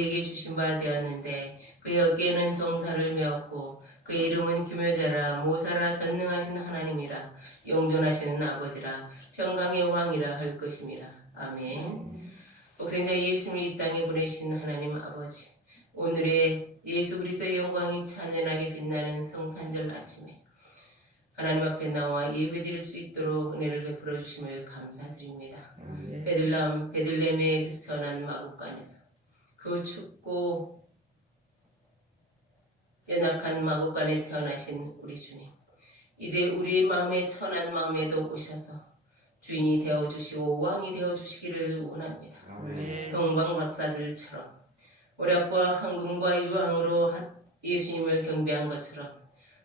우리에게 주신 바 되었는데 그의 어깨에는 정사를 메었고 그의 이름은 기묘자라 모사라 전능하신 하나님이라 영존하시는 아버지라 평강의 왕이라 할 것임이라. 아멘. 독생자 예수님을 이 땅에 보내주신 하나님 아버지, 오늘의 예수 그리스도의 영광이 찬연하게 빛나는 성탄절 아침에 하나님 앞에 나와 예배드릴 수 있도록 은혜를 베풀어 주심을 감사드립니다. 베들레헴의 선한 마구간에서 그 춥고 연약한 마구간에 태어나신 우리 주님, 이제 우리의 마음에 천한 마음에도 오셔서 주인이 되어주시고 왕이 되어주시기를 원합니다. 동방 박사들처럼 오략과 황금과 유황으로 예수님을 경배한 것처럼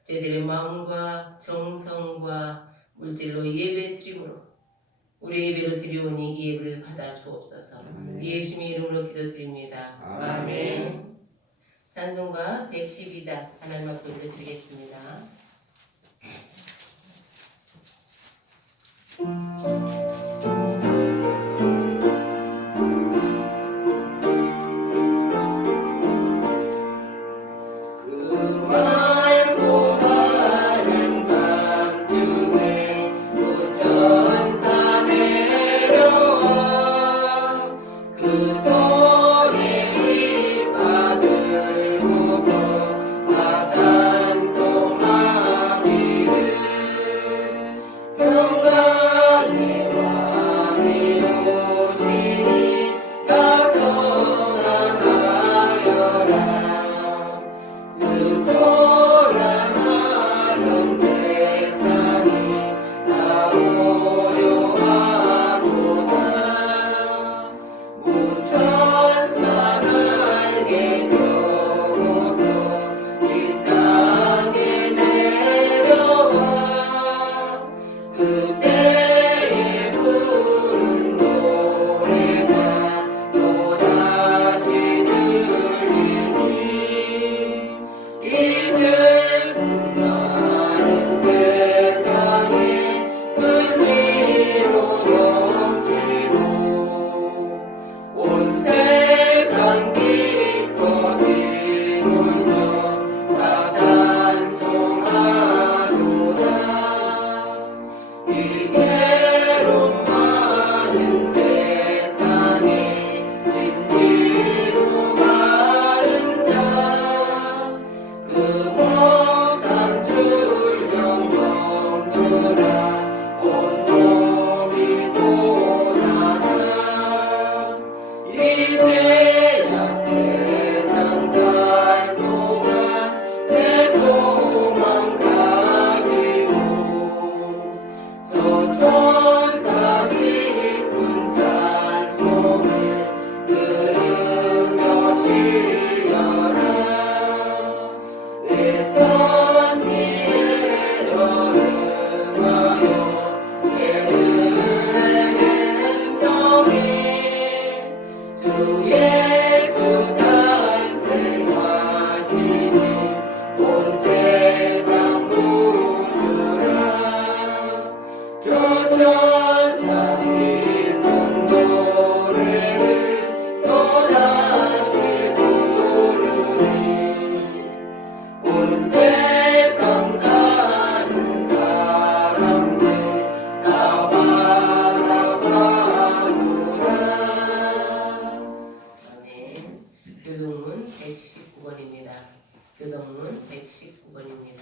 저희들의 마음과 정성과 물질로 예배 드림으로 우리 예배를 드리오니 이 예배를 받아 주옵소서. 예수님의 이름으로 기도드립니다. 아멘. 찬송가 112단 하나님 앞에 올려드리겠습니다. 교동문 119번입니다.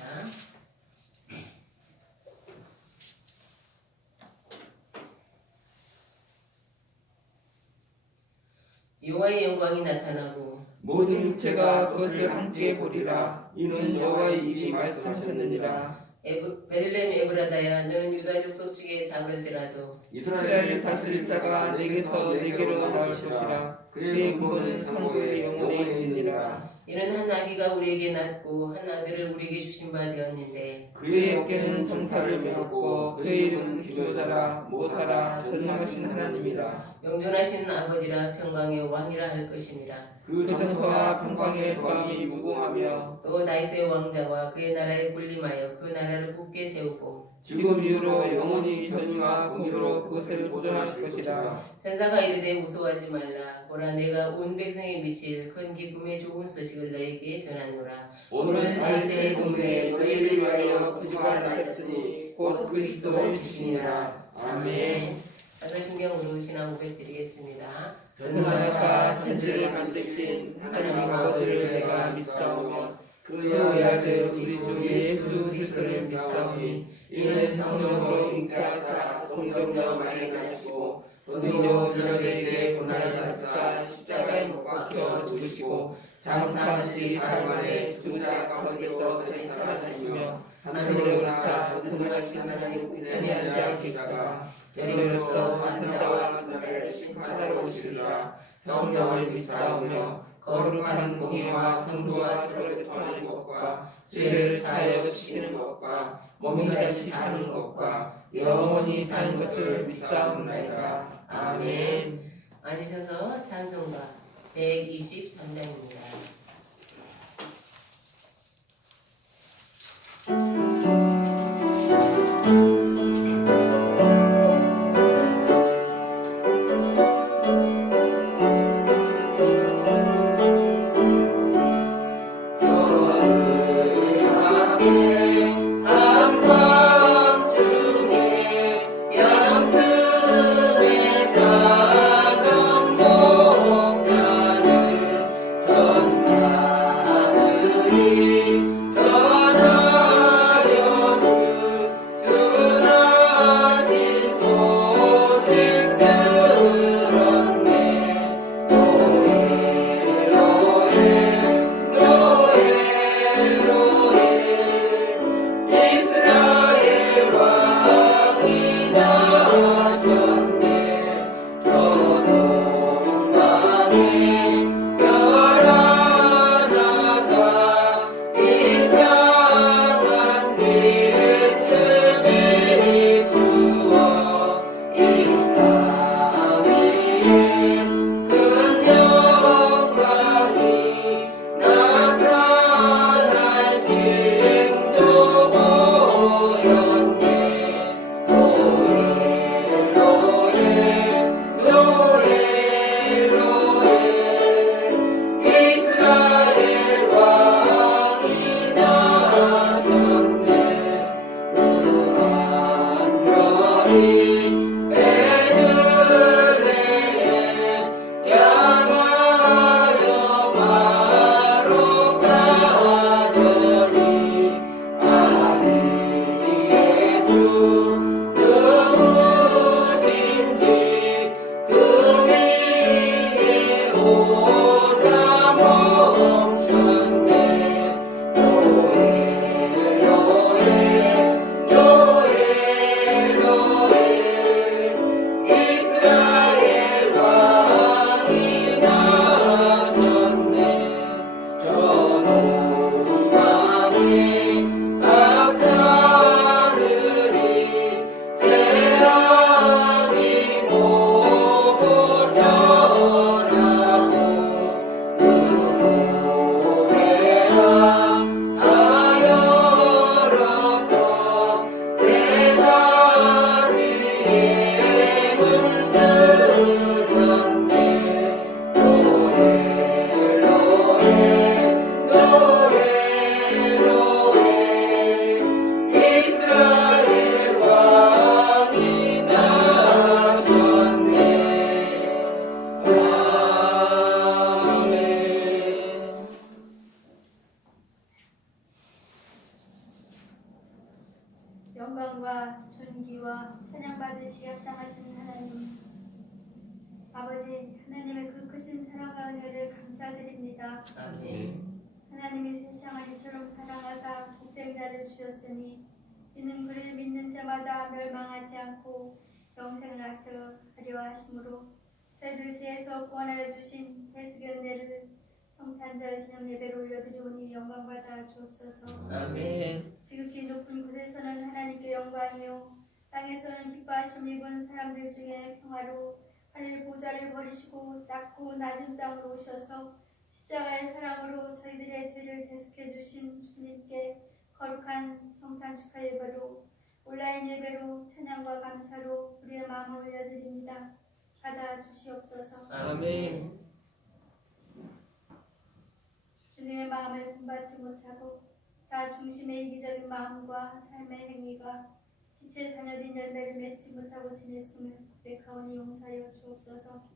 여호와의 영광이 나타나고 모든 육체가 그것을 함께 보리라. 이는 여호와의 입이 말씀하셨느니라. 베들레헴 에브라다야, 너는 유다 족속 중에 작을지라도 이스라엘을 다스릴 자가 내게서 내게로 나올 것이라. 그의 근본은 선구의 영혼에 있느니라. 이는 한 아기가 우리에게 낳고 한 아들을 우리에게 주신 바 되었는데 그의 어깨는 정사를 메었고 그의 이름은 기묘자라 모사라 전능하신 하나님이라. 영존하시는 아버지라 평강의 왕이라 할 것임이라. 그 정서와 평강의 더함이 무궁하며 또 다윗의 왕자와 그의 나라에 군림하여 그 나라를 굳게 세우고 지금 이후로 영원히 전의와 공의로 그것을 보존하실 것이라. 천사가 이르되 무서워하지 말라. 보라 내가 온 백성에 미칠 큰 기쁨의 좋은 소식을 너에게 전하노라. 오늘 다윗의 동네에 너희를 위하여 구주가 나셨으니 곧 그리스도 주시니라. 아멘. 사도신경으로 신앙 고백 드리겠습니다. 전능하사 천지를 만드신 하나님 아버지를 내가 믿사오며 그의 아들 우리 주 예수 그리스도를 믿사오니 이는 성령으로 잉태하사 동정녀 마리아에 나시고 본디오 빌라도에게 고난을 받으사 십자가에 못 박혀 죽으시고 장사한 지 사흘 만에 주자 가운데서 다시 살아나시며 하늘에 오르사 전능하신 하나님 편에 앉아 계시다가 저리로서 산자와 천자를 심판하러 오시리라. 성령을 믿사오며 거룩한 공예와 성도가 서로 교통하는 것과 죄를 사하여 주시는 것과 몸이 다시 사는 것과 영원히 사는 것을 믿사옵나이다. 아멘. 앉으셔서 찬송가 123장입니다. 영광과 존귀와 찬양받으시기 합당하신 하나님 아버지, 하나님의 그 크신 사랑과 은혜를 감사드립니다. 아멘. 하나님이 세상을 이처럼 사랑하사 독생자를 주셨으니 이는 그를 믿는 자마다 멸망하지 않고 영생을 얻게 하려 하심으로 저희들 죄에서 구원하여 주신 대속의 은혜를 성탄절 기념 예배로 올려드리오니 영광받아 주옵소서. 아멘. 지극히 높은 곳에서는 하나님께 영광이요 땅에서는 기뻐하심 입은 사람들 중에 평화로 하늘 보좌를 버리시고 낮고 낮은 땅으로 오셔서 십자가의 사랑으로 저희들의 죄를 대속해 주신 주님께 거룩한 성탄 축하 예배로 온라인 예배로 찬양과 감사로 우리의 마음을 올려드립니다. 받아 주시옵소서. 아멘. 주님의 마음을 본받지 못하고 나 중심의 이기적인 마음과 삶의 행위가 빛의 자녀된 열매를 맺지 못하고 지냈음을 고백하오니 용서하여 주옵소서.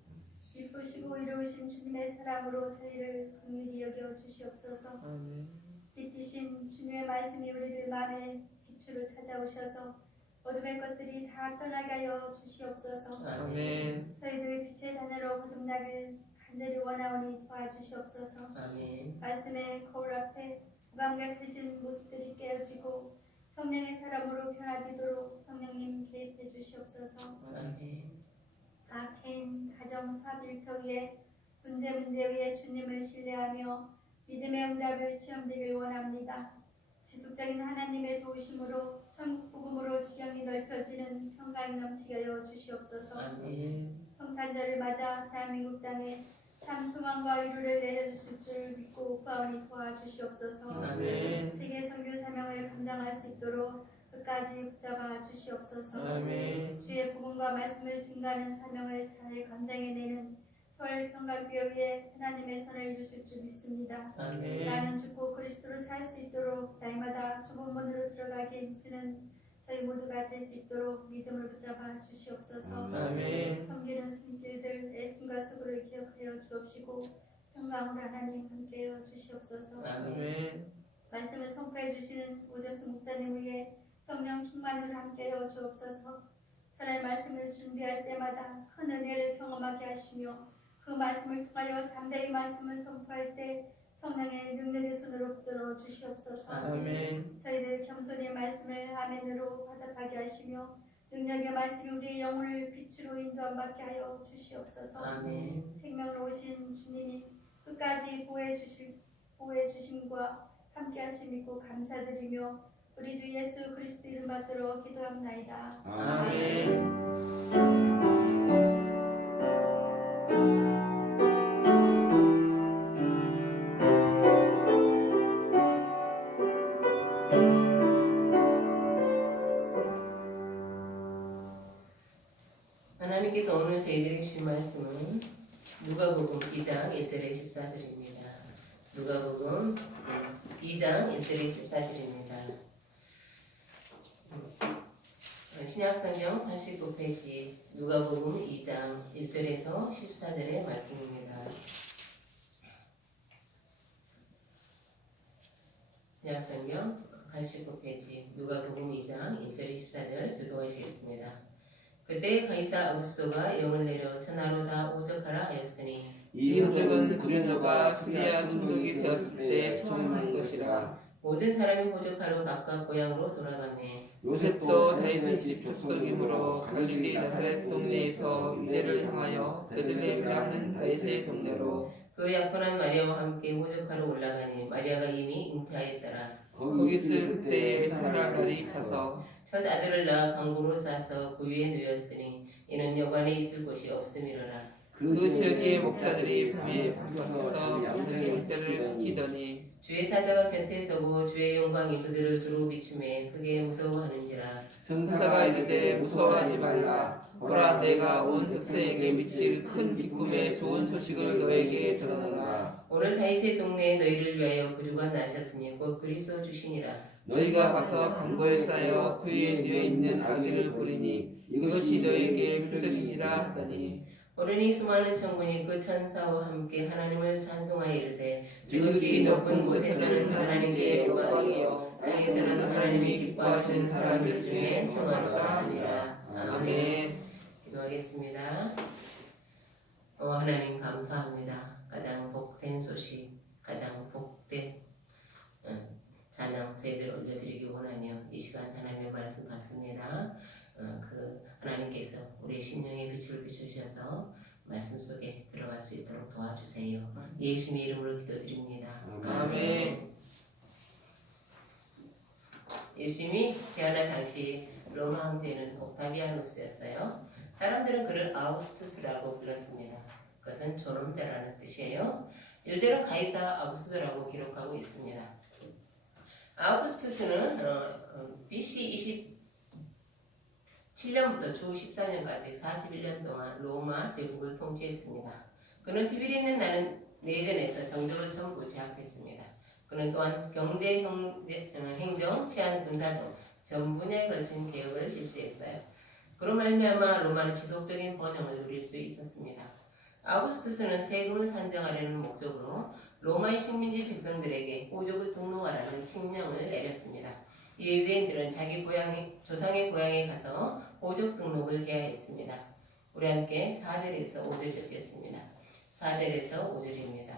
기쁘시고 이로우신 주님의 사랑으로 저희를 긍휼히 여겨 주시옵소서. 아멘. 빛이신 주님의 말씀이 우리들 마음의 빛으로 찾아오셔서 어둠의 것들이 다 떠나게 하여 주시옵소서. 아멘. 저희들 빛의 자녀로 거듭나길 간절히 원하오니 도와주시옵소서. 아멘. 말씀의 거울 앞에 무감각해진 모습들이 깨어지고 성령의 사람으로 변화되도록 성령님 개입해 주시옵소서. 아멘. 각 개인 가정 사업 일터 위에 문제 위에 주님을 신뢰하며 믿음의 응답을 체험되길 원합니다. 지속적인 하나님의 도우심으로 천국 복음으로 지경이 넓혀지는 평강이 넘치게 하여 주시옵소서. 아멘. 성탄절을 맞아 대한민국 땅에 참 소망과 위로를 내려주실 줄 믿고 구하오니 도와주시옵소서. 아멘. 세계 선교 사명을 감당할 수 있도록 끝까지 붙잡아 주시옵소서. 아멘. 주의 복음과 말씀을 증가하는 사명을 잘 감당해내는 서울 평강교회에 하나님의 선을 이루실 줄 믿습니다. 아멘. 나는 죽고 그리스도로 살 수 있도록 날마다 좁은 문으로 들어가게 힘쓰는 저희 모두가 될 수 있도록 믿음을 붙잡아 주시옵소서. 아멘. 섬기는 손길들 애씀과 수고를 기억하여 주옵시고 평강으로 하나님 함께하여 주시옵소서. 아멘. 말씀을 선포해 주시는 오정수 목사님 위에 성령 충만을 함께하여 주옵소서. 전할 말씀을 준비할 때마다 큰 은혜를 경험하게 하시며 그 말씀을 통하여 담대히 말씀을 선포할 때 성령의 능력의 손으로 붙들어 주시옵소서. 아멘. 저희들 겸손히 말씀을 아멘으로 화답하게 하시며 능력의 말씀이 우리의 영혼을 빛으로 인도함 받게 하여 주시옵소서. 아멘. 생명으로 오신 주님이 끝까지 보호해 주심과 함께 하심 믿고 감사드리며 우리 주 예수 그리스도 이름 받들어 기도합나이다. 아멘. 하나님께서 오늘 저희들에게 주신 말씀은 누가복음 2장 1절에 14절입니다. 누가복음 2장 1절에 14절입니다. 신약성경 89페이지 누가복음 2장 1절에서 14절의 말씀입니다. 신약성경 89페이지 누가복음 2장 1절 14절 교도하시겠습니다. 그때 가이사 아구스도가 영을 내려 천하로 다 오적하라 하였으니 이 호적은 구레노가 수리아 총독이 되었을 때 처음 한 것이라. 모든 사람이 호적하러 각각 고향으로 돌아가매 요셉도 다윗의 집 족속이므로 갈릴리 나사렛 동네에서 유대를 향하여 베들레헴이라 하는 다윗의 동네로 그 약혼한 마리아와 함께 호적하러 올라가니 마리아가 이미 잉태하였더라. 거기 있을 그때에 사라 날이 차서 첫 아들을 낳아 강고로 싸서 구유에 누였으니 이는 여관에 있을 곳이 없음이로라. 그 지역의 목자들이 밤에 바꿔서 밤새기 때를 지키더니 주의 사자가 곁에 서고 주의 영광이 그들을 두루 비추매 크게 무서워하는지라. 천사가 이르되 무서워하지 말라. 보라 내가 온 백성에게 미칠 큰 기쁨의 좋은 소식을 너에게 전하노라. 오늘 다윗의 동네에 너희를 위하여 구주가 나셨으니 곧 그리스도 주시니라. 너희가 가서 강보에 쌓여 그 위에 누워 있는 아기를 보리니 이것이 너에게 표적이니라 하더니 오르니 수많은 천군이 그 천사와 함께 하나님을 찬송하여 이르되 지극히 높은 곳에서는 하나님께 영광이요 땅에서는 하나님이 기뻐하시는 사람들 중에 평화롭다 하니라. 아멘. 기도하겠습니다. 하나님 감사합니다. 가장 복된 소식, 가장 복된 찬양 저희들 올려드리기 원하며 이 시간 하나님의 말씀 받습니다. 그 하나님께서 우리의 심령에 빛을 비추셔서 말씀 속에 들어갈 수 있도록 도와주세요. 예수님의 이름으로 기도드립니다. 아멘. 예수님이 태어난 당시 로마 황제는 옥타비아누스였어요. 사람들은 그를 아우구스투스라고 불렀습니다. 그것은 존엄자라는 뜻이에요. 일제로 가이사 아우구스도라고 기록하고 있습니다. 아우구스투스는 BC 7년부터 주 14년까지 41년 동안 로마 제국을 통치했습니다. 그는 비밀 있는 나는 내전에서 정적을 전부 제압했습니다. 그는 또한 경제, 행정, 치안, 군사 등 전 분야에 걸친 개혁을 실시했어요. 그로 말미암아 로마는 지속적인 번영을 누릴 수 있었습니다. 아우구스투스는 세금을 산정하려는 목적으로 로마의 식민지 백성들에게 호족을 등록하라는 칙령을 내렸습니다. 이에 유대인들은 자기 조상의 고향에 가서 호족 등록을 해야 했습니다. 우리 함께 4절에서 5절 읽겠습니다. 4절에서 5절입니다.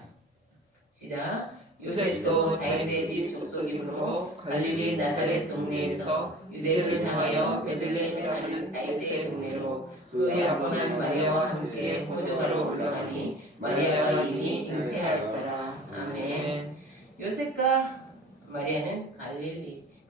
시작. 요셉도 다윗의 집 족속이므로 갈릴리 나사렛 동네에서 유대를 향하여 베들레헴이라 하는 다윗의 동네로 그 약혼한 마리아와 함께 호적하러 올라가니 마리아가 이미 잉태하였더라. 아멘. 요셉과 마리아는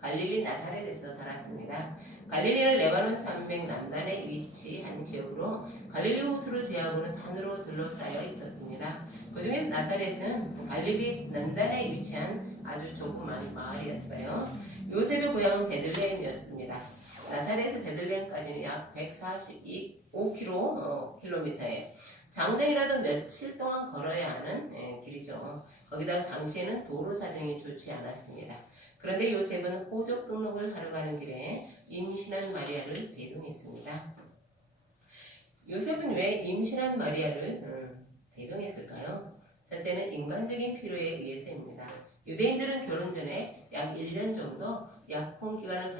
갈릴리 나사렛에서 살았습니다. 갈릴리는 레바논 산맥 남단에 위치한 지역으로 갈릴리 호수를 제하고는 산으로 둘러싸여 있었습니다. 그 중에서 나사렛은 갈릴리 남단에 위치한 아주 조그만 마을이었어요. 요셉의 고향은 베들레헴이었습니다. 나사렛에서 베들레헴까지는 약 145km에 장정이라도 며칠 동안 걸어야 하는 길이죠. 거기다 당시에는 도로 사정이 좋지 않았습니다. 그런데 요셉은 호적 등록을 하러 가는 길에 임신한 마리아를 대동했습니다. 요셉은 왜 임신한 마리아를 대동했을까요? 첫째는 인간적인 필요에 의해서입니다. 유대인들은 결혼 전에 약 1년 정도 약혼 기간을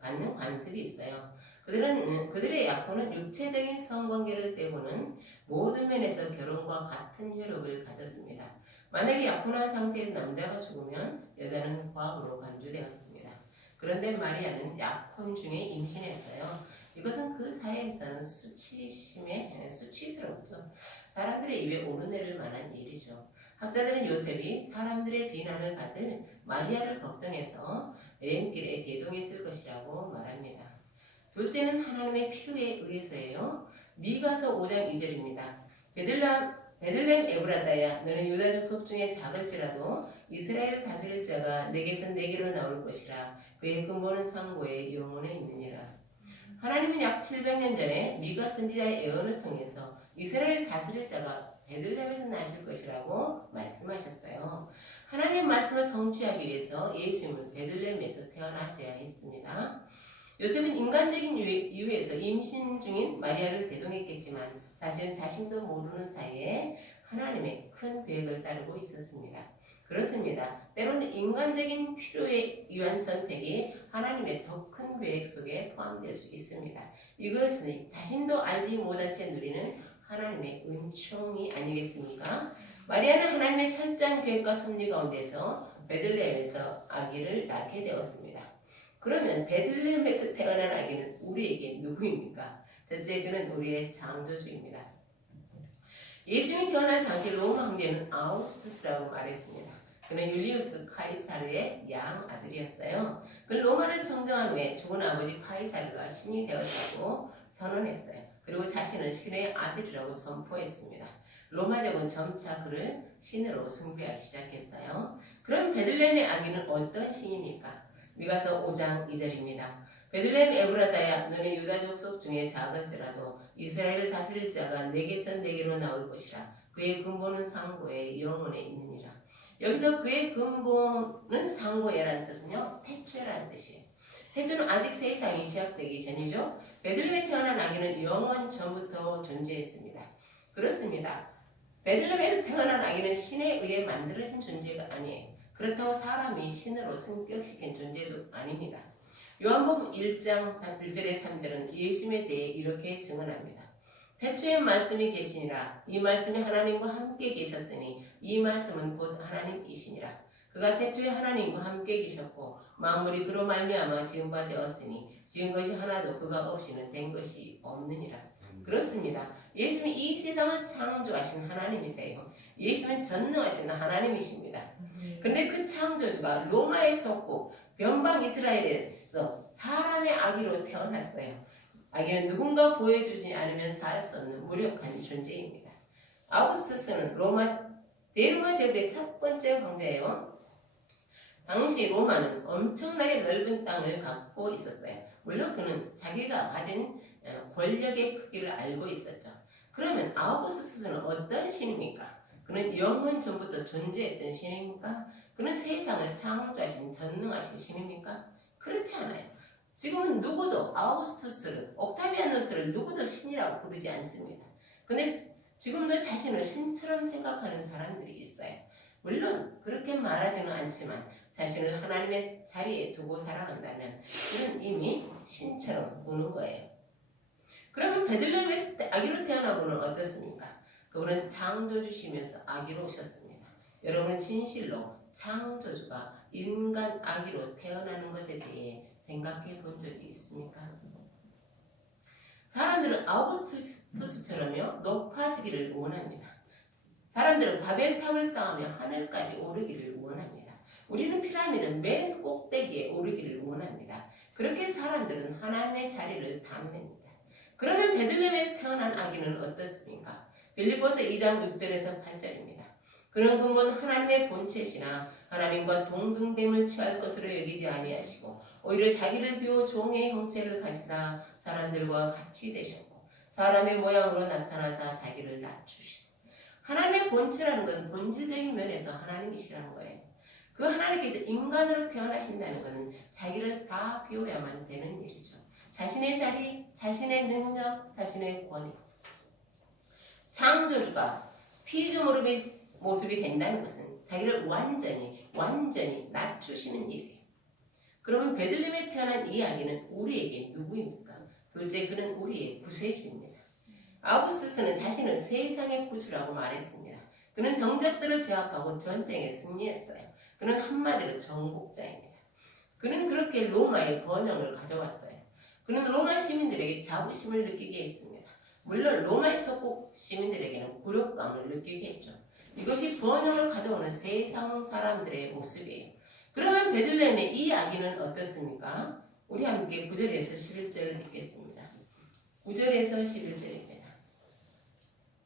갖는 관습이 있어요. 그들의 약혼은 육체적인 성관계를 빼고는 모든 면에서 결혼과 같은 효력을 가졌습니다. 만약에 약혼한 상태에서 남자가 죽으면 여자는 과거로 간주되었습니다. 그런데 마리아는 약혼 중에 임신했어요. 이것은 그 사회에서는 수치스럽죠. 사람들의 입에 오르내릴 만한 일이죠. 학자들은 요셉이 사람들의 비난을 받을 마리아를 걱정해서 여행길에 대동했을 것이라고 말합니다. 둘째는 하나님의 필요에 의해서예요. 미가서 5장 2절입니다. 베들레헴 에브라다야 너는 유다 족속 중에 작을지라도 이스라엘을 다스릴 자가 내게서 내게로 나올 것이라 그의 근본은 상고에 영원에 있느니라. 하나님은 약 700년 전에 미가 선지자의 예언을 통해서 이스라엘을 다스릴 자가 베들레헴에서 나실 것이라고 말씀하셨어요. 하나님의 말씀을 성취하기 위해서 예수님은 베들레헴에서 태어나셔야 했습니다. 요셉은 인간적인 이유에서 임신 중인 마리아를 대동했겠지만 사실은 자신도 모르는 사이에 하나님의 큰 계획을 따르고 있었습니다. 그렇습니다. 때로는 인간적인 필요에 의한 선택이 하나님의 더 큰 계획 속에 포함될 수 있습니다. 이것은 자신도 알지 못한 채 누리는 하나님의 은총이 아니겠습니까? 마리아는 하나님의 철저한 계획과 섭리 가운데서 베들레헴에서 아기를 낳게 되었습니다. 그러면 베들레헴에서 태어난 아기는 우리에게 누구입니까? 첫째, 그는 우리의 창조주입니다. 예수님이 태어난 당시 로마 황제는 아우구스투스라고 말했습니다. 그는 율리우스 카이사르의 양 아들이었어요. 그 로마를 평정한 후에 죽은 아버지 카이사르가 신이 되었다고 선언했어요. 그리고 자신은 신의 아들이라고 선포했습니다. 로마족은 점차 그를 신으로 숭배하기 시작했어요. 그럼 베들레헴의 아기는 어떤 신입니까? 미가서 5장 2절입니다. 베들레헴 에브라다야 너는 유다 족속 중에 작을지라도 이스라엘을 다스릴 자가 내게서 내게로 나올 것이라 그의 근본은 상고에 영원에 있느니라. 여기서 그의 근본은 상고에라는 뜻은요 태초에라는 뜻이에요. 태초는 아직 세상이 시작되기 전이죠. 베들레헴에 태어난 아기는 영원 전부터 존재했습니다. 그렇습니다. 베들레헴에서 태어난 아기는 신에 의해 만들어진 존재가 아니에요. 그렇다고 사람이 신으로 승격시킨 존재도 아닙니다. 요한복음 1장 1절에 3절은 예수님에 대해 이렇게 증언합니다. 태초에 말씀이 계시니라. 이 말씀이 하나님과 함께 계셨으니 이 말씀은 곧 하나님이시니라. 그가 태초에 하나님과 함께 계셨고 만물이 그로 말미암아 지은 바 되었으니 지은 것이 하나도 그가 없이는 된 것이 없느니라. 그렇습니다. 예수님이 이 세상을 창조하신 하나님이세요. 예수님은 전능하신 하나님이십니다. 그런데 그 창조주가 로마의 속국 변방 이스라엘에서 사람의 아기로 태어났어요. 아기는 누군가 보여주지 않으면 살 수 없는 무력한 존재입니다. 아우구스투스는 대로마 제국의 첫 번째 황제예요. 당시 로마는 엄청나게 넓은 땅을 갖고 있었어요. 물론 그는 자기가 가진 권력의 크기를 알고 있었죠. 그러면 아우구스투스는 어떤 신입니까? 그는 영원 전부터 존재했던 신입니까? 그는 세상을 창조하신 전능하신 신입니까? 그렇지 않아요. 지금은 누구도 아우구스투스를, 옥타비아누스를 누구도 신이라고 부르지 않습니다. 근데 지금도 자신을 신처럼 생각하는 사람들이 있어요. 물론 그렇게 말하지는 않지만 자신을 하나님의 자리에 두고 살아간다면 그는 이미 신처럼 보는 거예요. 그러면 베들레헴에서 아기로 태어난 분은 어떻습니까? 그분은 창조주시면서 아기로 오셨습니다. 여러분은 진실로 창조주가 인간 아기로 태어나는 것에 대해 생각해 본 적이 있습니까? 사람들은 아우구스투스처럼요 높아지기를 원합니다. 사람들은 바벨탑을 쌓으며 하늘까지 오르기를 원합니다. 우리는 피라미드 맨 꼭대기에 오르기를 원합니다. 그렇게 사람들은 하나님의 자리를 탐냅니다. 그러면 베들레헴에서 태어난 아기는 어떻습니까? 빌립보서 2장 6절에서 8절입니다. 그는 근본 하나님의 본체시나 하나님과 동등됨을 취할 것으로 여기지 아니하시고 오히려 자기를 비워 종의 형체를 가지사 사람들과 같이 되셨고 사람의 모양으로 나타나사 자기를 낮추시고 하나님의 본체라는 건 본질적인 면에서 하나님이시라는 거예요. 그 하나님께서 인간으로 태어나신다는 것은 자기를 다 비워야만 되는 일이죠. 자신의 자리, 자신의 능력, 자신의 권위. 창조주가 피조물의 모습이 된다는 것은 자기를 완전히 낮추시는 일이에요. 그러면 베들레헴에 태어난 이 아기는 우리에게 누구입니까? 둘째, 그는 우리의 구세주입니다. 아우구스투스는 자신을 세상의 구주라고 말했습니다. 그는 정적들을 제압하고 전쟁에 승리했어요. 그는 한마디로 정복자입니다. 그는 그렇게 로마의 번영을 가져왔어요. 그는 로마 시민들에게 자부심을 느끼게 했습니다. 물론 로마의 속국 시민들에게는 굴욕감을 느끼게 했죠. 이것이 번영을 가져오는 세상 사람들의 모습이에요. 그러면 베들레헴의 이 아기는 어떻습니까? 우리 함께 9절에서 11절을 읽겠습니다. 9절에서 11절입니다.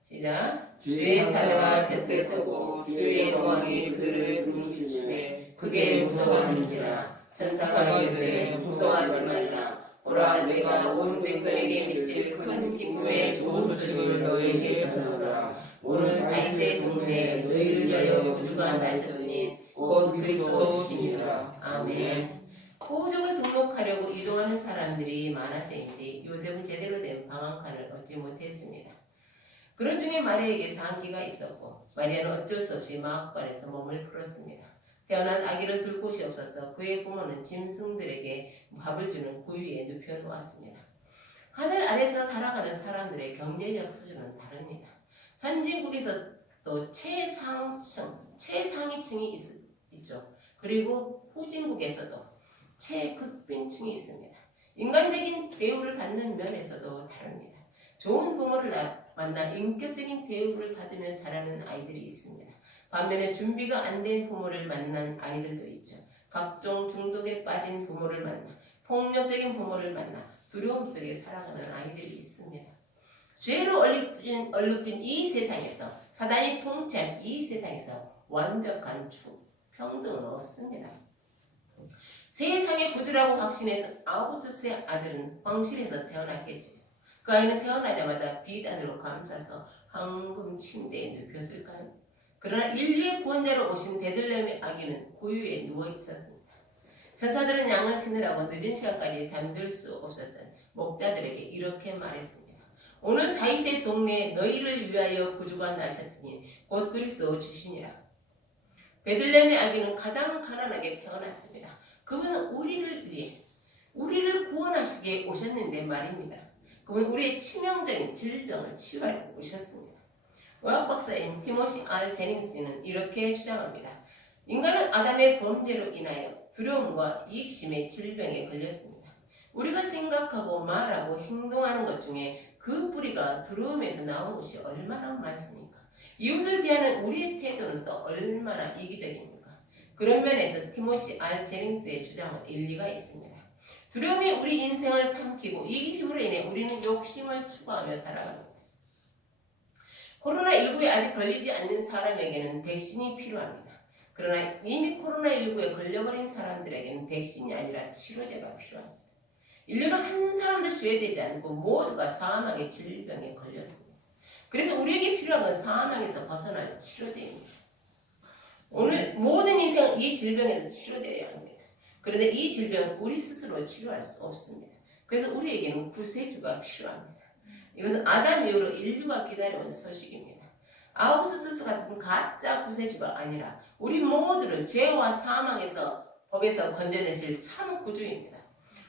시작. 주의 사자가 곁에 서고 주의 영광이 그들을 두루시매 그게 무서워하는지라. 천사가 이르되 무서워하지 말라. 보라, 내가 온 백성에게 미칠 큰 기쁨의 좋은 소식을 너희에게 전하노라. 오늘 다윗의 동네에 너희를 위하여 구주가 나셨으니 곧 그리스도 주시니라. 아멘. 호족을 등록하려고 이동하는 사람들이 많아서인지 요셉은 제대로 된 방한칸을 얻지 못했습니다. 그런 중에 마리아에게 상기가 있었고 마리아는 어쩔 수 없이 마을관에서 몸을 풀었습니다. 태어난 아기를 둘 곳이 없어서 그의 부모는 짐승들에게 밥을 주는 구유에 눕혀놓았습니다. 하늘 아래서 살아가는 사람들의 경제적 수준은 다릅니다. 선진국에서도 최상위층이 있죠. 그리고 후진국에서도 최극빈층이 있습니다. 인간적인 대우를 받는 면에서도 다릅니다. 좋은 부모를 만나 인격적인 대우를 받으며 자라는 아이들이 있습니다. 반면에 준비가 안 된 부모를 만난 아이들도 있죠. 각종 중독에 빠진 부모를 만나 폭력적인 부모를 만나 두려움 속에 살아가는 아이들이 있습니다. 죄로 얼룩진 이 세상에서 사단이 통치한 이 세상에서 완벽한 평등은 없습니다. 세상의 구주라고 확신했던 아우구스투스의 아들은 황실에서 태어났겠지요. 그 아이는 태어나자마자 비단으로 감싸서 황금 침대에 눕혔을까요? 그러나 인류의 구원자로 오신 베들레헴의 아기는 고유에 누워 있었습니다. 천사들은 양을 치느라고 늦은 시간까지 잠들 수 없었던 목자들에게 이렇게 말했습니다. 오늘 다윗의 동네에 너희를 위하여 구주가 나셨으니 곧 그리스도 주시니라. 베들레헴의 아기는 가장 가난하게 태어났습니다. 그분은 우리를 위해 우리를 구원하시기에 오셨는데 말입니다. 그분은 우리의 치명적인 질병을 치유하려고 오셨습니다. 의학 박사인 티모시 R. 제닝스는 이렇게 주장합니다. 인간은 아담의 범죄로 인하여 두려움과 이익심의 질병에 걸렸습니다. 우리가 생각하고 말하고 행동하는 것 중에 그 뿌리가 두려움에서 나온 것이 얼마나 많습니까? 이웃을 대하는 우리의 태도는 또 얼마나 이기적입니까? 그런 면에서 티모시 R. 제닝스의 주장은 일리가 있습니다. 두려움이 우리 인생을 삼키고 이기심으로 인해 우리는 욕심을 추구하며 살아갑니다. 코로나19에 아직 걸리지 않는 사람에게는 백신이 필요합니다. 그러나 이미 코로나 코로나19에 걸려버린 사람들에게는 백신이 아니라 치료제가 필요합니다. 인류는 한 사람도 죄되지 않고 모두가 사망의 질병에 걸렸습니다. 그래서 우리에게 필요한 건 사망에서 벗어날 치료제입니다. 오늘 모든 인생은 이 질병에서 치료되어야 합니다. 그런데 이 질병은 우리 스스로 치료할 수 없습니다. 그래서 우리에게는 구세주가 필요합니다. 이것은 아담 이후로 인류가 기다려온 소식입니다. 아우구스투스 같은 가짜 구세주가 아니라 우리 모두를 죄와 사망에서 법에서 건져내실 참 구주입니다.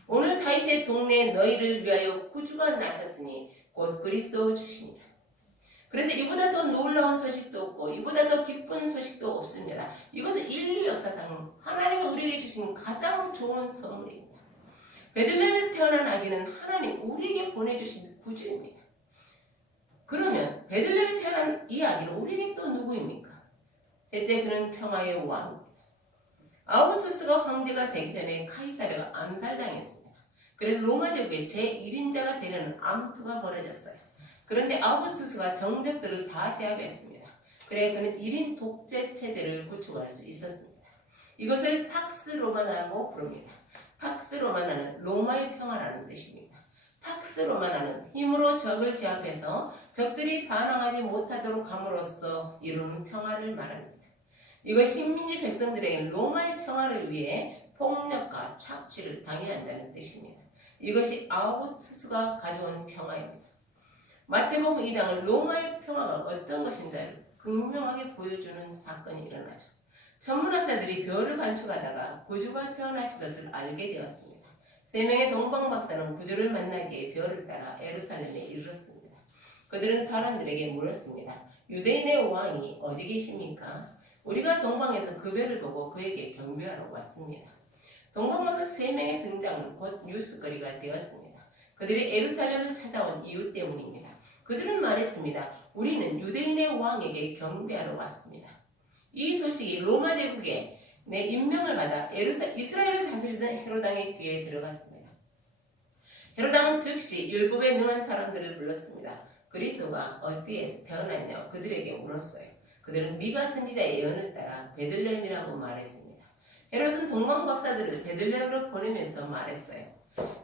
오늘 다윗의 동네에 너희를 위하여 구주가 나셨으니 곧 그리스도 주시니라. 그래서 이보다 더 놀라운 소식도 없고 이보다 더 기쁜 소식도 없습니다. 이것은 인류 역사상 하나님이 우리에게 주신 가장 좋은 선물입니다. 베들레헴에서 태어난 아기는 하나님 우리에게 보내주신 구주입니다. 그러면 베들레헴에 태어난 이 아기는 우리에게 또 누구입니까? 셋째, 그는 평화의 왕입니다. 아우구스투스가 황제가 되기 전에 카이사르가 암살당했습니다. 그래서 로마 제국의 제1인자가 되려는 암투가 벌어졌어요. 그런데 아우구스투스가 정적들을 다 제압했습니다. 그래 그는 1인 독재 체제를 구축할 수 있었습니다. 이것을 팍스 로마나라고 부릅니다. 팍스 로마나는 로마의 평화라는 뜻입니다. 팍스 로마나는 힘으로 적을 제압해서 적들이 반항하지 못하도록 함으로써 이루는 평화를 말합니다. 이것이 식민지 백성들에게 로마의 평화를 위해 폭력과 착취를 당해야 한다는 뜻입니다. 이것이 아우구스투스가 가져온 평화입니다. 마태복음 2장은 로마의 평화가 어떤 것인가를 극명하게 보여주는 사건이 일어나죠. 천문학자들이 별을 관측하다가 구주가 태어나신 것을 알게 되었습니다. 3명의 동방박사는 구주를 만나기 위해 별을 따라 예루살렘에 이르렀습니다. 그들은 사람들에게 물었습니다. 유대인의 왕이 어디 계십니까? 우리가 동방에서 그 별을 보고 그에게 경배하러 왔습니다. 동방박사 3명의 등장은 곧 뉴스거리가 되었습니다. 그들이 예루살렘을 찾아온 이유 때문입니다. 그들은 말했습니다. 우리는 유대인의 왕에게 경배하러 왔습니다. 이 소식이 로마 제국에 내 임명을 받아 이스라엘을 다스리던 헤로당의 귀에 들어갔습니다. 헤로당은 즉시 율법에 능한 사람들을 불렀습니다. 그리스도가 어디에서 태어났냐고 그들에게 물었어요. 그들은 미가 선지자의 예언을 따라 베들레헴이라고 말했습니다. 헤롯은 동방박사들을 베들레헴으로 보내면서 말했어요.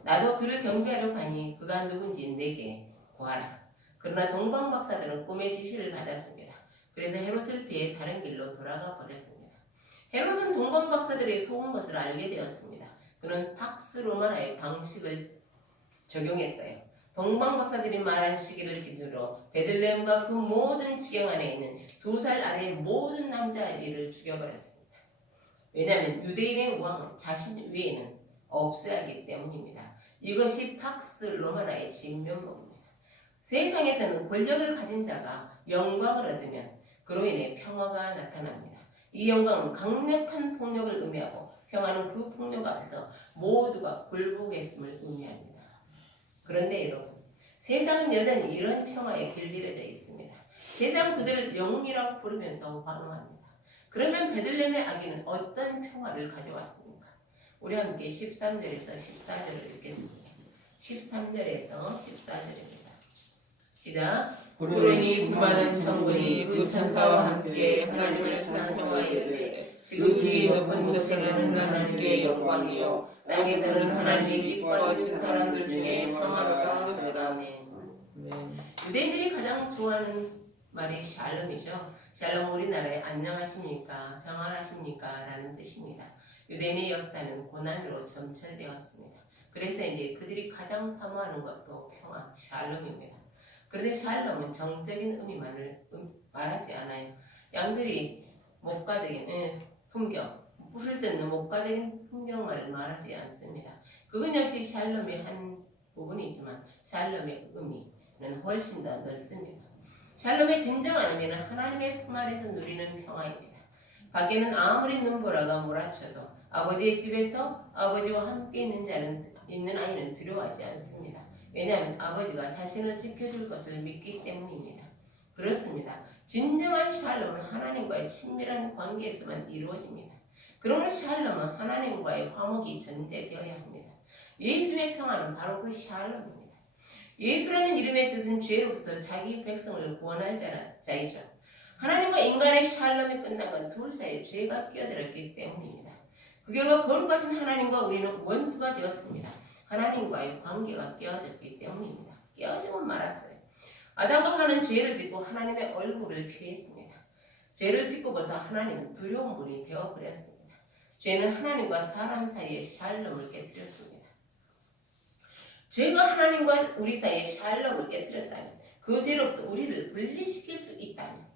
나도 그를 경배하려 하니 그가 누군지 내게 구하라. 그러나 동방박사들은 꿈의 지시를 받았습니다. 그래서 헤롯을 피해 다른 길로 돌아가 버렸습니다. 헤롯은 동방박사들의 속은 것을 알게 되었습니다. 그는 팍스 로마나의 방식을 적용했어요. 동방박사들이 말한 시기를 기준으로 베들레헴과 그 모든 지경 안에 있는 2살 아래의 모든 남자아이를 죽여버렸습니다. 왜냐하면 유대인의 왕은 자신 위에는 없어야 하기 때문입니다. 이것이 팍스 로마나의 진면목입니다. 세상에서는 권력을 가진 자가 영광을 얻으면 그로 인해 평화가 나타납니다. 이 영광은 강력한 폭력을 의미하고 평화는 그 폭력 앞에서 모두가 굴복했음을 의미합니다. 그런데 여러분, 세상은 여전히 이런 평화에 길들여져 있습니다. 세상 그들을 영웅이라고 부르면서 환호합니다. 그러면 베들레헴의 아기는 어떤 평화를 가져왔습니까? 우리 함께 13절에서 14절을 읽겠습니다. 13절에서 14절입니다. 시작. 그러니 수많은 천군이 그 천사와 함께 하나님을 찬송하이르되 지극히 그 높은 곳에는 하나님께 영광이요 땅에서는 하나님이 기뻐하시는 사람들 중에 평화로다 하리라. 아멘. 유대인들이 가장 좋아하는 말이 샬롬이죠. 샬롬 우리나라에 안녕하십니까? 평안하십니까? 라는 뜻입니다. 유대인의 역사는 고난으로 점철되었습니다. 그래서 이제 그들이 가장 사모하는 것도 평화, 샬롬입니다. 그런데 샬롬은 정적인 의미만을 말하지 않아요. 양들이 목가적인 풍경, 뿔을 뜯는 목가적인 풍경만을 말하지 않습니다. 그건 역시 샬롬의 한 부분이지만 샬롬의 의미는 훨씬 더 넓습니다. 샬롬의 진정한 의미는 하나님의 품 아래서 누리는 평화입니다. 밖에는 아무리 눈보라가 몰아쳐도 아버지의 집에서 아버지와 함께 있는 아이는 두려워하지 않습니다. 왜냐하면 아버지가 자신을 지켜줄 것을 믿기 때문입니다. 그렇습니다. 진정한 샬롬은 하나님과의 친밀한 관계에서만 이루어집니다. 그러면 샬롬은 하나님과의 화목이 전제되어야 합니다. 예수의 평화는 바로 그 샬롬입니다. 예수라는 이름의 뜻은 죄로부터 자기 백성을 구원할 자이죠. 하나님과 인간의 샬롬이 끝난 건 둘 사이에 죄가 끼어들었기 때문입니다. 그 결과 거룩하신 하나님과 우리는 원수가 되었습니다. 하나님과의 관계가 깨어졌기 때문입니다. 깨어지고 말았어요. 아담과 하나는 죄를 짓고 하나님의 얼굴을 피했습니다. 죄를 짓고 벌써 하나님은 두려운 분이 되어버렸습니다. 죄는 하나님과 사람 사이의 샬롬을 깨뜨렸습니다. 죄가 하나님과 우리 사이의 샬롬을 깨뜨렸다면 그 죄로부터 우리를 분리시킬 수 있다면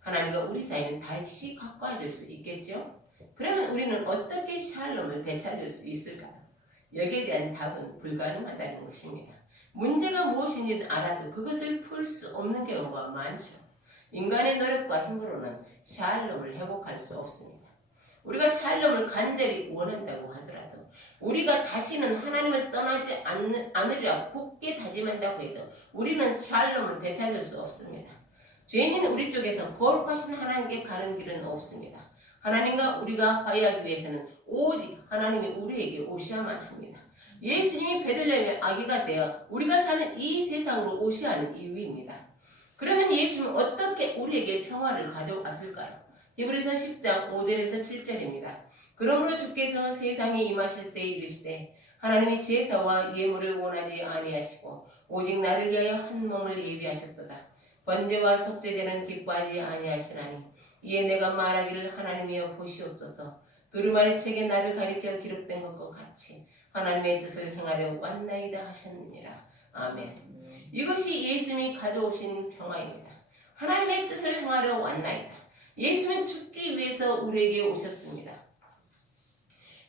하나님과 우리 사이는 다시 가까워질 수 있겠죠? 그러면 우리는 어떻게 샬롬을 되찾을 수 있을까요? 여기에 대한 답은 불가능하다는 것입니다. 문제가 무엇인지 알아도 그것을 풀 수 없는 경우가 많죠. 인간의 노력과 힘으로는 샬롬을 회복할 수 없습니다. 우리가 샬롬을 간절히 원한다고 하더라도 우리가 다시는 하나님을 떠나지 않으리라 굳게 다짐한다고 해도 우리는 샬롬을 되찾을 수 없습니다. 죄인인 우리 쪽에서 거룩하신 하나님께 가는 길은 없습니다. 하나님과 우리가 화해하기 위해서는 오직 하나님이 우리에게 오셔야만 합니다. 예수님이 베들레헴의 아기가 되어 우리가 사는 이 세상으로 오셔야 하는 이유입니다. 그러면 예수님은 어떻게 우리에게 평화를 가져왔을까요? 히브리서 10장 5절에서 7절입니다. 그러므로 주께서 세상에 임하실 때 이르시되 하나님이 제사와 예물을 원하지 아니하시고 오직 나를 위하여 한 몸을 예비하셨도다. 번제와 속죄제는 기뻐하지 아니하시나니 이에 내가 말하기를 하나님이여 보시옵소서 두루마리 책에 나를 가리켜 기록된 것과 같이 하나님의 뜻을 행하려 왔나이다 하셨느니라. 아멘. 이것이 예수님이 가져오신 평화입니다. 하나님의 뜻을 행하려 왔나이다. 예수님은 죽기 위해서 우리에게 오셨습니다.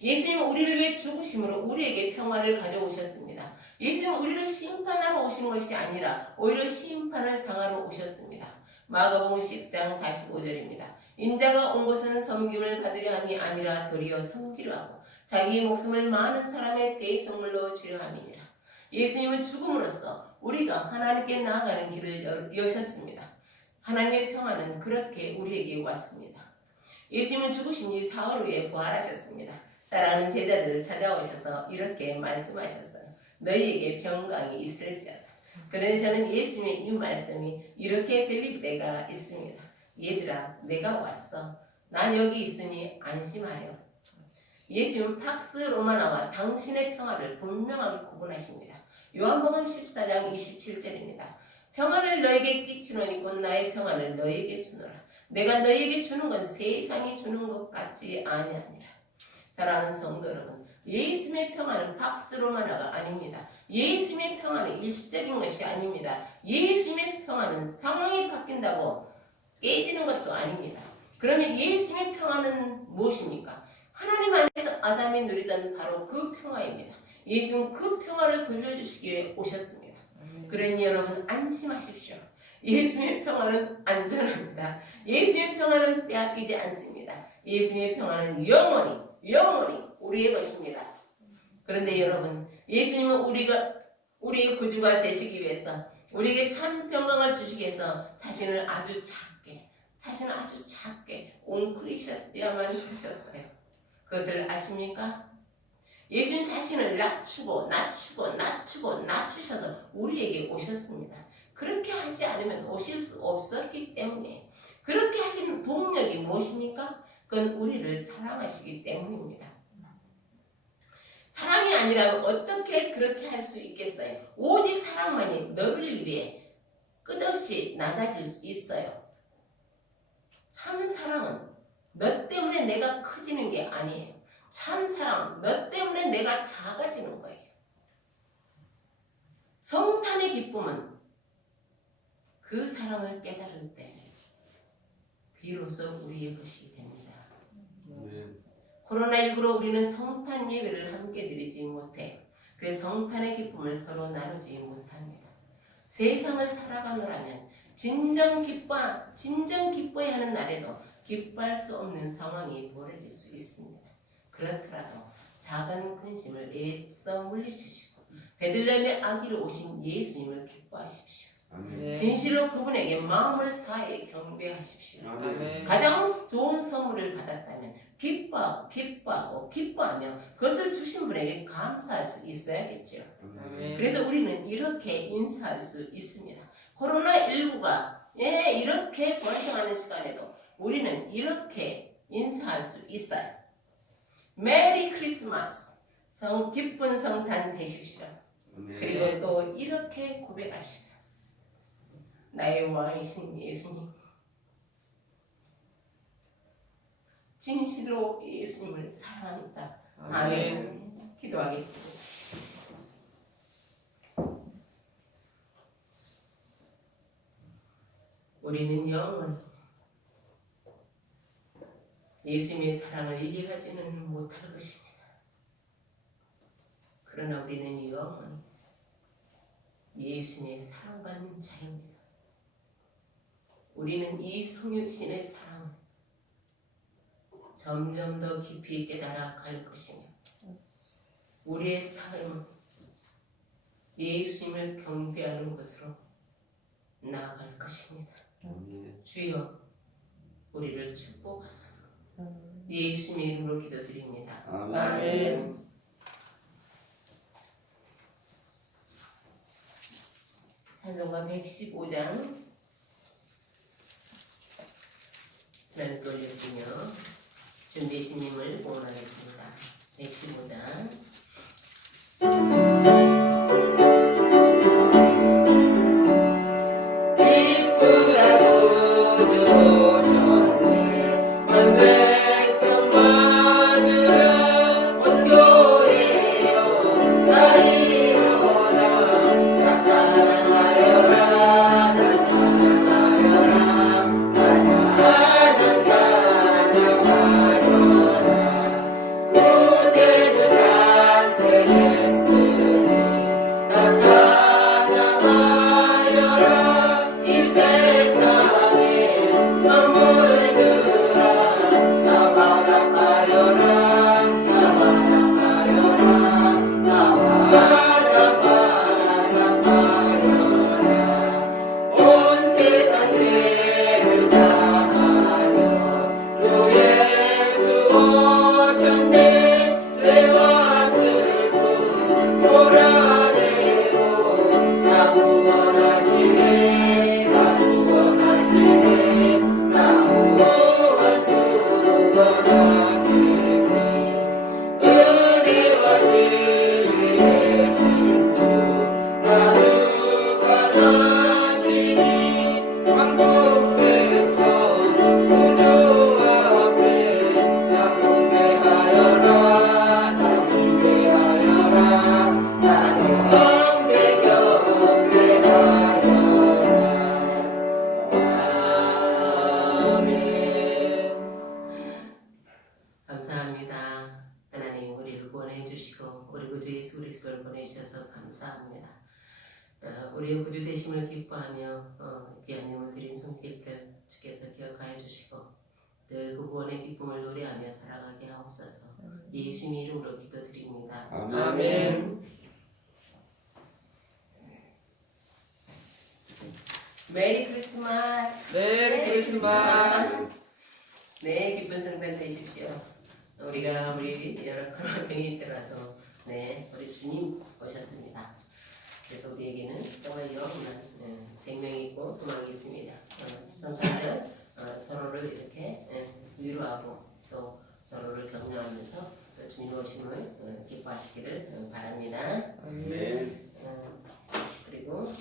예수님은 우리를 위해 죽으심으로 우리에게 평화를 가져오셨습니다. 예수님은 우리를 심판하러 오신 것이 아니라 오히려 심판을 당하러 오셨습니다. 마가복음 10장 45절입니다. 인자가 온 것은 섬김을 받으려 함이 아니라 도리어 섬기려 하고 자기 목숨을 많은 사람의 대속물로 주려 함이니라. 예수님은 죽음으로써 우리가 하나님께 나아가는 길을 여셨습니다. 하나님의 평화는 그렇게 우리에게 왔습니다. 예수님은 죽으신 지 사흘 후에 부활하셨습니다. 따라하는 제자들을 찾아오셔서 이렇게 말씀하셨어요. 너희에게 평강이 있을지어다. 그런데 저는 예수님의 이 말씀이 이렇게 들릴 때가 있습니다. 얘들아, 내가 왔어. 난 여기 있으니 안심하렴. 예수님은 팍스 로마나와 당신의 평화를 분명하게 구분하십니다. 요한복음 14장 27절입니다. 평화를 너에게 끼치노니 곧 나의 평화를 너에게 주노라. 내가 너에게 주는 건 세상이 주는 것 같지 아니하니라. 사랑하는 성도 여러분, 예수님의 평화는 팍스 로마나가 아닙니다. 예수님의 평화는 일시적인 것이 아닙니다. 예수님의 평화는 상황이 바뀐다고 깨지는 것도 아닙니다. 그러면 예수님의 평화는 무엇입니까? 하나님 안에서 아담이 누리던 바로 그 평화입니다. 예수님은 그 평화를 돌려주시기 위해 오셨습니다. 그러니 여러분 안심하십시오. 예수님의 평화는 안전합니다. 예수님의 평화는 빼앗기지 않습니다. 예수님의 평화는 영원히 우리의 것입니다. 그런데 여러분, 예수님은 우리의 구주가 되시기 위해서 우리에게 참 평강을 주시기 위해서 자신을 아주 작게 옹크리셨어야만 하셨어요. 그것을 아십니까? 예수님 자신을 낮추셔서 우리에게 오셨습니다. 그렇게 하지 않으면 오실 수 없었기 때문에 그렇게 하신 동력이 무엇입니까? 그건 우리를 사랑하시기 때문입니다. 사랑이 아니라면 어떻게 그렇게 할 수 있겠어요? 오직 사랑만이 너를 위해 끝없이 낮아질 수 있어요. 참 사랑은 너 때문에 내가 커지는 게 아니에요. 참 사랑은 너 때문에 내가 작아지는 거예요. 성탄의 기쁨은 그 사랑을 깨달을 때 비로소 우리의 것이 됩니다. 코로나19로 우리는 성탄 예배를 함께 드리지 못해요. 그래서 성탄의 기쁨을 서로 나누지 못합니다. 세상을 살아가노라면 진정 기뻐해야 하는 날에도 기뻐할 수 없는 상황이 벌어질 수 있습니다. 그렇더라도 작은 근심을 애써 물리치시고 베들레헴의 아기로 오신 예수님을 기뻐하십시오. 아멘. 진실로 그분에게 마음을 다해 경배하십시오. 아멘. 가장 좋은 선물을 받았다면 기뻐하며 그것을 주신 분에게 감사할 수 있어야겠죠. 아멘. 그래서 우리는 이렇게 인사할 수 있습니다. 코로나19가 예, 이렇게 번성하는 시간에도 우리는 이렇게 인사할 수 있어요. 메리 크리스마스, 기쁜 성탄 되십시오. 그리고 또 이렇게 고백합시다. 나의 왕이신 예수님, 진실로 예수님을 사랑합니다. 아멘. 기도하겠습니다. 우리는 영원히 예수님의 사랑을 이겨가지는 못할 것입니다. 그러나 우리는 영원히 예수님의 사랑받는 자입니다. 우리는 이 성육신의 사랑을 점점 더 깊이 깨달아 갈 것이며 우리의 삶은 예수님을 경배하는 것으로 나아갈 것입니다. 주여 우리를 축복하소서. 예수님의 이름으로 기도드립니다. 아멘. 찬송가 115장 하나님 올려주며 준비신님을 응원하겠습니다. 115장 우리의 구주 되심을 기뻐하며 귀한 영을 드린 손길들 주께서 기억하여 주시고 늘 그 구원의 기쁨을 노래하며 살아가게 하옵소서. 예수님의 이름으로 기도드립니다. 아멘. 메리 크리스마스. 메리 크리스마스. 네, 기쁜 성탄 되십시오. 우리가 여러 코로나 병이 있더라도 우리 주님 오셨습니다. 그래서 우리에게는 정말 영원한 생명이 있고 소망이 있습니다. 성탄절 서로를 이렇게 위로하고 또 서로를 격려하면서 또 주님 오심을 기뻐하시기를 바랍니다. 아멘. 그리고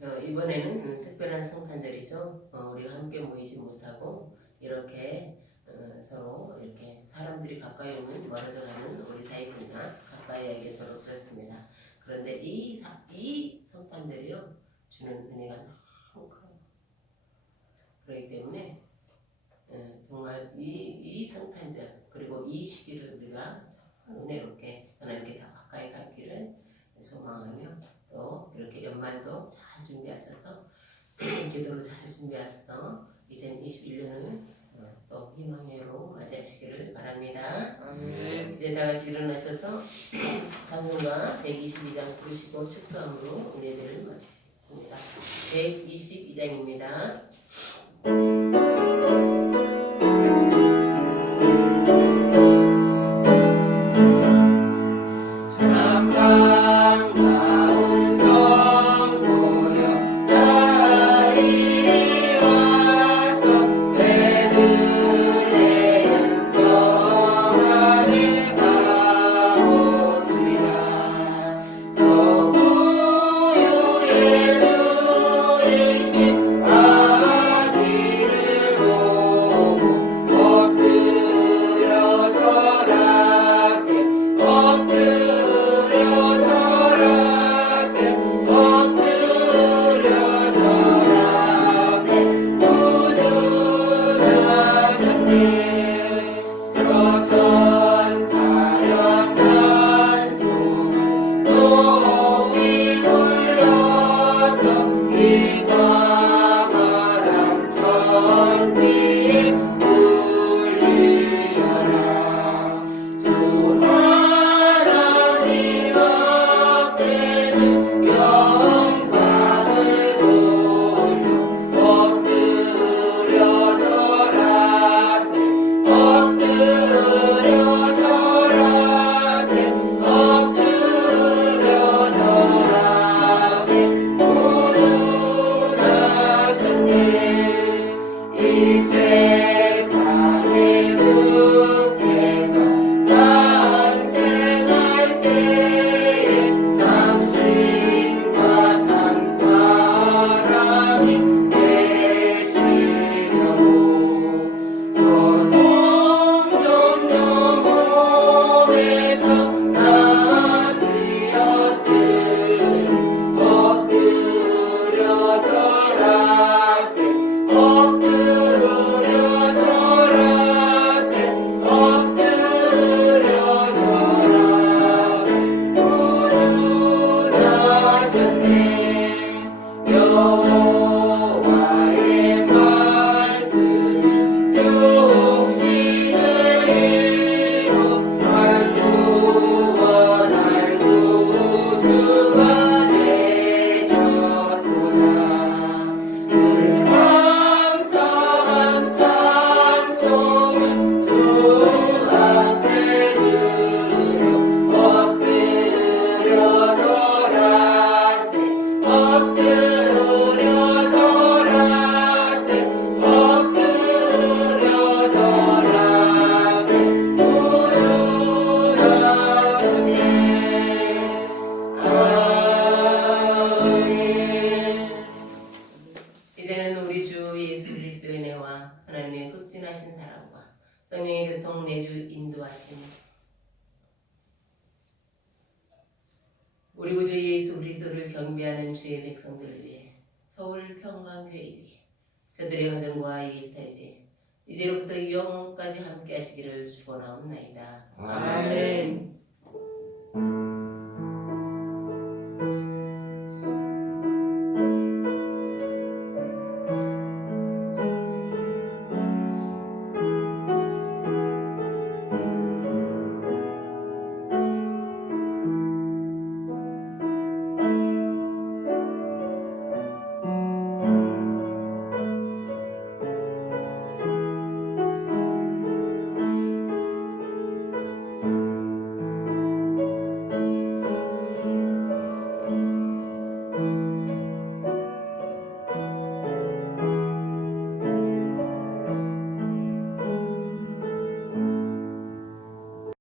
이번에는 특별한 성탄절이죠. 우리가 함께 모이지 못하고 이렇게 서로 이렇게 사람들이 가까이 오면 멀어져 가는 우리 사이들이나 가까이 하게 서로 그렇습니다. 그런데 이 성탄절이요 주는 은혜가 너무 커요. 그렇기 때문에 정말 이 성탄절 그리고 이 시기를 우리가 정말 은혜롭게 하나님께 더 가까이 가기를 소망하며 또 이렇게 연말도 잘 준비하셔서 기도로 잘 준비하셔서 2021년을 또 희망의 해로 맞이하시기를 바랍니다. 아멘. 이제 다 같이 일어나셔서 찬송가 122장 부르시고 축도함으로 예배를 마치겠습니다. 122장입니다. 반가운 성도여 사랑과 성령의 교통 내주 인도하심. 우리 구주 예수 그리스도를 경배하는 주의 백성들을 위해 서울 평강교회 위해 저들의 가정과 일터에 위해 이제로부터 영원까지 함께 하시기를 축원하옵나이다. 아멘.